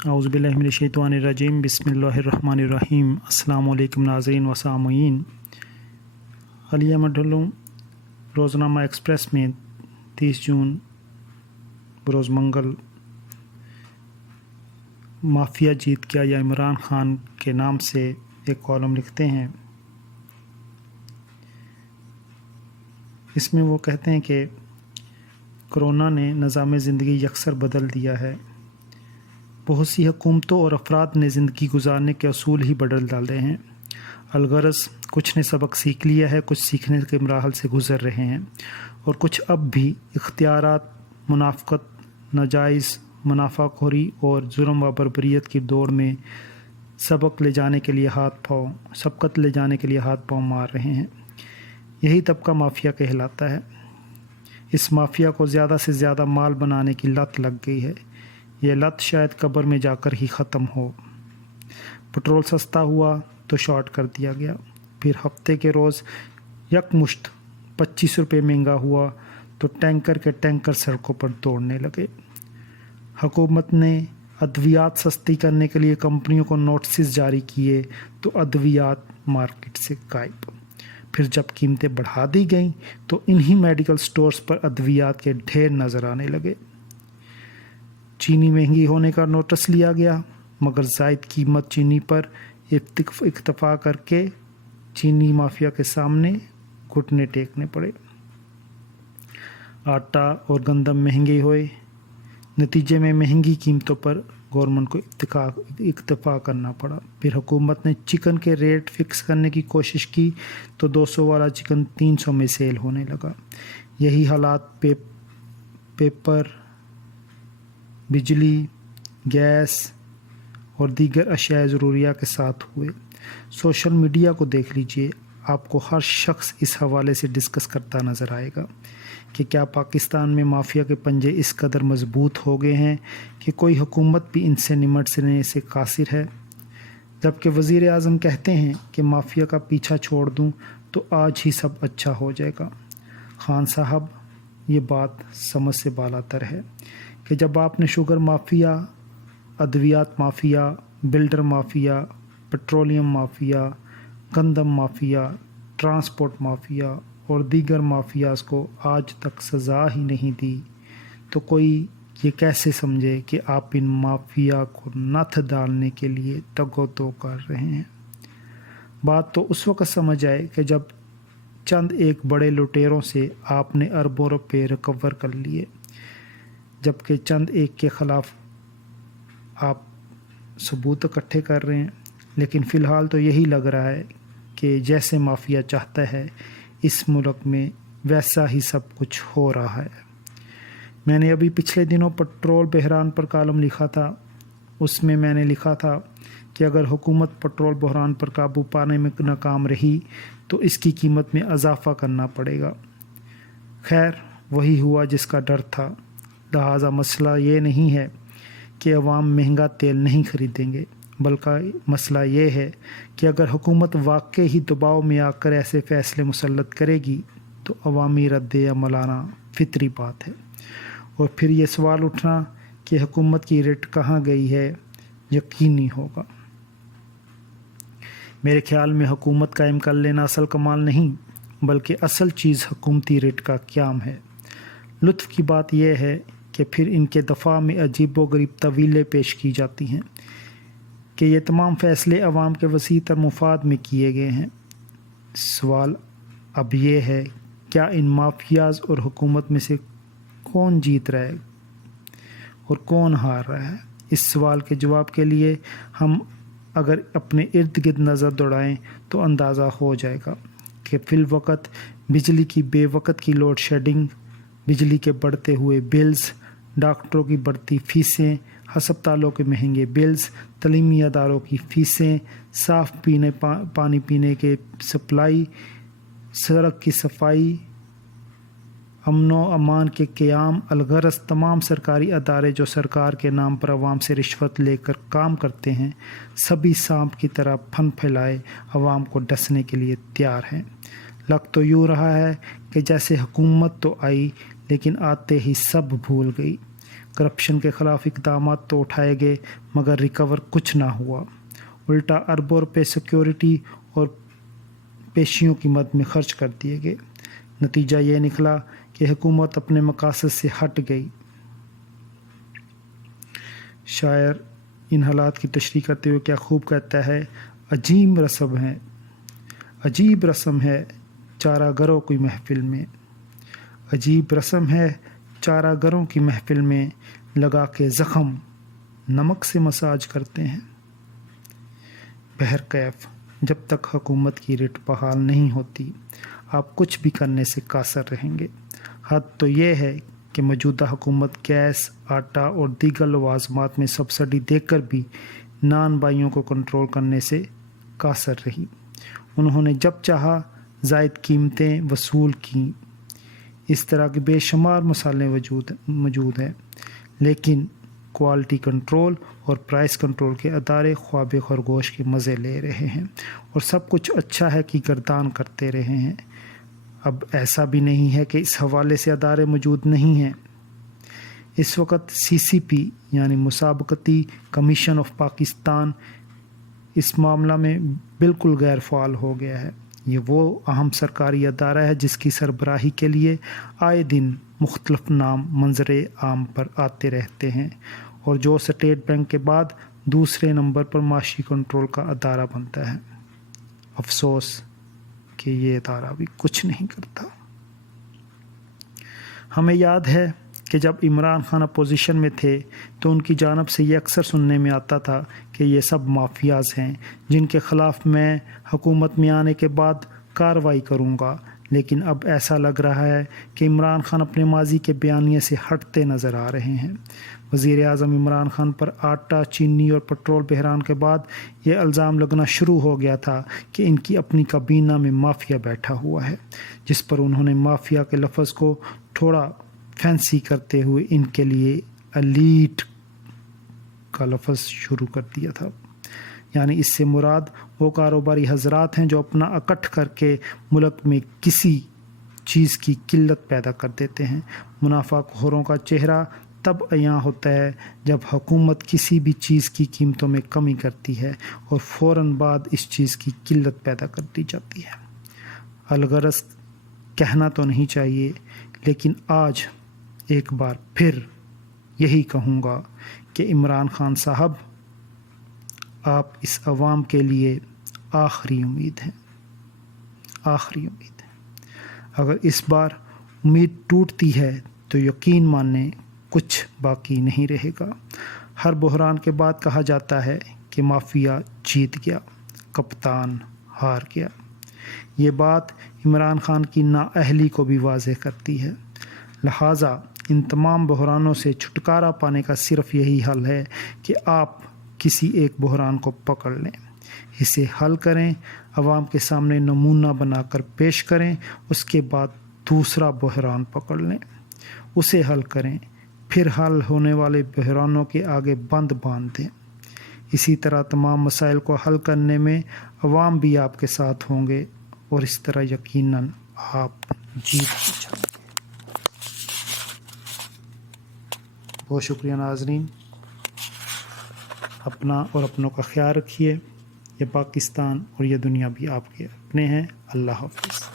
औज़ुबिल्लाहि मिनश्शैतानिर्रजीम बिस्मिल्लाहिर्रहमानिर्रहीम। अस्सलामु अलैकुम नाज़रीन व सामीन। हालिया मडलूम रोज़नामा एक्सप्रेस में 30 जून बरोज़ मंगल माफिया जीत गया या इमरान खान के नाम से एक कॉलम लिखते हैं। इसमें वो कहते हैं कि कोरोना ने निज़ाम ज़िंदगी यकसर बदल दिया है। बहुत सी हुकूमतों और अफराद ने ज़िंदगी गुजारने के असूल ही बदल डाले हैं। अलगरज़ कुछ ने सबक सीख लिया है, कुछ सीखने के मराहल से गुज़र रहे हैं और कुछ अब भी इख्तियारात, मुनाफ़क़त, नाजायज़ मुनाफाखोरी और जुल्म व बर्बरियत की दौड़ में सबकत ले जाने के लिए हाथ पाँव मार रहे हैं। यही तबका माफिया कहलाता है। इस माफिया को ज़्यादा से ज़्यादा माल बनाने की लत लग गई है। यह लत शायद कब्र में जाकर ही ख़त्म हो। पेट्रोल सस्ता हुआ तो शॉर्ट कर दिया गया, फिर हफ्ते के रोज़ यकमुश्त 25 रुपये महंगा हुआ तो टैंकर के टैंकर सड़कों पर दौड़ने लगे। हुकूमत ने अद्वियात सस्ती करने के लिए कंपनियों को नोटिस जारी किए तो अद्वियात मार्केट से गायब। फिर जब कीमतें बढ़ा दी गईं तो इन्हीं मेडिकल स्टोर्स पर अद्वियात के ढेर नज़र आने लगे। चीनी महंगी होने का नोटिस लिया गया, मगर ज़ायद कीमत चीनी पर इक्तफ़ा करके चीनी माफिया के सामने घुटने टेकने पड़े। आटा और गंदम महंगे हुए। नतीजे में महंगी कीमतों पर गवर्नमेंट को इक्तफ़ा करना पड़ा। फिर हुकूमत ने चिकन के रेट फ़िक्स करने की कोशिश की तो 200 वाला चिकन 300 में सेल होने लगा। यही हालात पेपर, बिजली, गैस और दीगर अशिया ज़रूरिया के साथ हुए। सोशल मीडिया को देख लीजिए, आपको हर शख्स इस हवाले से डिस्कस करता नज़र आएगा कि क्या पाकिस्तान में माफिया के पंजे इस कदर मजबूत हो गए हैं कि कोई हुकूमत भी इनसे निमटने से कासिर है। जबकि वज़ीर आज़म कहते हैं कि माफिया का पीछा छोड़ दूं तो आज ही सब अच्छा हो जाएगा। खान साहब, ये बात समझ से बालातर है कि जब आपने शुगर माफिया, अद्वियात mafia, builder mafia, petroleum mafia, गंदम माफिया, ट्रांसपोर्ट माफिया और दीगर माफियाज़ को आज तक सज़ा ही नहीं दी तो कोई ये कैसे समझे कि आप इन माफिया को नथ डालने के लिए तगो-दो कर रहे हैं। बात तो उस वक़्त समझ आए कि जब चंद एक बड़े लुटेरों से आपने अरबों रुपये रिकवर कर लिए, जबकि चंद एक के ख़िलाफ़ आप सबूत इकट्ठे कर रहे हैं। लेकिन फ़िलहाल तो यही लग रहा है कि जैसे माफिया चाहता है इस मुल्क में वैसा ही सब कुछ हो रहा है। मैंने अभी पिछले दिनों पेट्रोल बहरान पर कॉलम लिखा था। उसमें मैंने लिखा था कि अगर हुकूमत पेट्रोल बहरान पर काबू पाने में नाकाम रही तो इसकी कीमत में इजाफ़ा करना पड़ेगा। खैर, वही हुआ जिसका डर था। लिहाजा मसला ये नहीं है कि अवाम महंगा तेल नहीं खरीदेंगे, बल्कि मसला ये है कि अगर हुकूमत वाकई ही दबाव में आकर ऐसे फ़ैसले मुसल्लत करेगी तो अवामी रद्द-ए-अमल आना फितरी बात है। और फिर ये सवाल उठना कि हुकूमत की रेट कहाँ गई है यकीनी होगा। मेरे ख्याल में हुकूमत कायम कर लेना असल कमाल नहीं, बल्कि असल चीज़ हुकूमती रेट का क़याम है। लुत्फ़ की बात यह है कि फिर इनके दफ़ा में अजीबोगरीब तवीलें पेश की जाती हैं कि ये तमाम फ़ैसले अवाम के वसीतर मुफाद में किए गए हैं। सवाल अब ये है, क्या इन माफियाज़ और हुकूमत में से कौन जीत रहा है और कौन हार रहा है? इस सवाल के जवाब के लिए हम अगर अपने इर्द गिर्द नज़र दौड़ाएं तो अंदाज़ा हो जाएगा कि फ़िलवक़्त बिजली की बेवक़्त की लोड शेडिंग, बिजली के बढ़ते हुए बिल्स, डॉक्टरों की बढ़ती फ़ीसें, हस्पतालों के महंगे बिल्स, तलीमी अदारों की फ़ीसें, साफ़ पानी पीने के सप्लाई, सड़क की सफाई, अमनो अमान के क़याम, अलगरज़ तमाम सरकारी अदारे जो सरकार के नाम पर अवाम से रिश्वत लेकर काम करते हैं, सभी सांप की तरह फन फैलाए अवाम को डसने के लिए तैयार हैं। लग तो यूँ रहा है कि जैसे हुकूमत तो आई लेकिन आते ही सब भूल गई। کرپشن کے خلاف اقدامات تو اٹھائے گئے مگر ریکور کچھ نہ ہوا، الٹا اربوں روپے سیکیورٹی اور پیشیوں کی مد میں خرچ کر دیے گئے۔ نتیجہ یہ نکلا کہ حکومت اپنے مقاصد سے ہٹ گئی۔ شاعر ان حالات کی تشریح کرتے ہوئے کیا خوب کہتا ہے، عجیب رسم ہے چارہ گروں کی محفل میں، عجیب رسم ہے چارہ گروں کی محفل میں، لگا کے زخم نمک سے مساج کرتے ہیں۔ بہرکیف جب تک حکومت کی ریٹ بحال نہیں ہوتی آپ کچھ بھی کرنے سے قاصر رہیں گے۔ حد تو یہ ہے کہ موجودہ حکومت گیس، آٹا اور دیگر لوازمات میں سبسڈی دے کر بھی نان بائیوں کو کنٹرول کرنے سے قاصر رہی۔ انہوں نے جب چاہا زائد قیمتیں وصول کیں۔ اس طرح کے بے شمار مسائل موجود ہیں، لیکن کوالٹی کنٹرول اور پرائس کنٹرول کے ادارے خواب خرگوش کے مزے لے رہے ہیں اور سب کچھ اچھا ہے کہ گردان کرتے رہے ہیں۔ اب ایسا بھی نہیں ہے کہ اس حوالے سے ادارے موجود نہیں ہیں۔ اس وقت CCP یعنی مسابقتی کمیشن آف پاکستان اس معاملہ میں بالکل غیر فعال ہو گیا ہے۔ یہ وہ اہم سرکاری ادارہ ہے جس کی سربراہی کے لیے آئے دن مختلف نام منظر عام پر آتے رہتے ہیں اور جو اسٹیٹ بینک کے بعد دوسرے نمبر پر معاشی کنٹرول کا ادارہ بنتا ہے۔ افسوس کہ یہ ادارہ بھی کچھ نہیں کرتا۔ ہمیں یاد ہے کہ جب عمران خان اپوزیشن میں تھے تو ان کی جانب سے یہ اکثر سننے میں آتا تھا کہ یہ سب مافیاز ہیں جن کے خلاف میں حکومت میں آنے کے بعد کارروائی کروں گا، لیکن اب ایسا لگ رہا ہے کہ عمران خان اپنے ماضی کے بیانیے سے ہٹتے نظر آ رہے ہیں۔ وزیر اعظم عمران خان پر آٹا، چینی اور پٹرول بحران کے بعد یہ الزام لگنا شروع ہو گیا تھا کہ ان کی اپنی کابینہ میں مافیا بیٹھا ہوا ہے، جس پر انہوں نے مافیا کے لفظ کو تھوڑا فینسی کرتے ہوئے ان کے لیے ایلیٹ کا لفظ شروع کر دیا تھا۔ یعنی اس سے مراد وہ کاروباری حضرات ہیں جو اپنا اکٹھ کر کے ملک میں کسی چیز کی قلت پیدا کر دیتے ہیں۔ منافع خوروں کا چہرہ تب عیاں ہوتا ہے جب حکومت کسی بھی چیز کی قیمتوں میں کمی کرتی ہے اور فوراً بعد اس چیز کی قلت پیدا کر دی جاتی ہے۔ الغرض کہنا تو نہیں چاہیے، لیکن آج ایک بار پھر یہی کہوں گا کہ عمران خان صاحب، آپ اس عوام کے لیے آخری امید ہیں، آخری امید ہے۔ اگر اس بار امید ٹوٹتی ہے تو یقین مانیں کچھ باقی نہیں رہے گا۔ ہر بحران کے بعد کہا جاتا ہے کہ مافیا جیت گیا، کپتان ہار گیا۔ یہ بات عمران خان کی نااہلی کو بھی واضح کرتی ہے۔ لہٰذا ان تمام بحرانوں سے چھٹکارا پانے کا صرف یہی حل ہے کہ آپ کسی ایک بحران کو پکڑ لیں، اسے حل کریں، عوام کے سامنے نمونہ بنا کر پیش کریں، اس کے بعد دوسرا بحران پکڑ لیں، اسے حل کریں، پھر حل ہونے والے بحرانوں کے آگے بند باندھ دیں۔ اسی طرح تمام مسائل کو حل کرنے میں عوام بھی آپ کے ساتھ ہوں گے اور اس طرح یقیناً آپ جیت جائیں گے۔ بہت شکریہ ناظرین، اپنا اور اپنوں کا خیال رکھیے۔ یہ پاکستان اور یہ دنیا بھی آپ کے اپنے ہیں۔ اللہ حافظ۔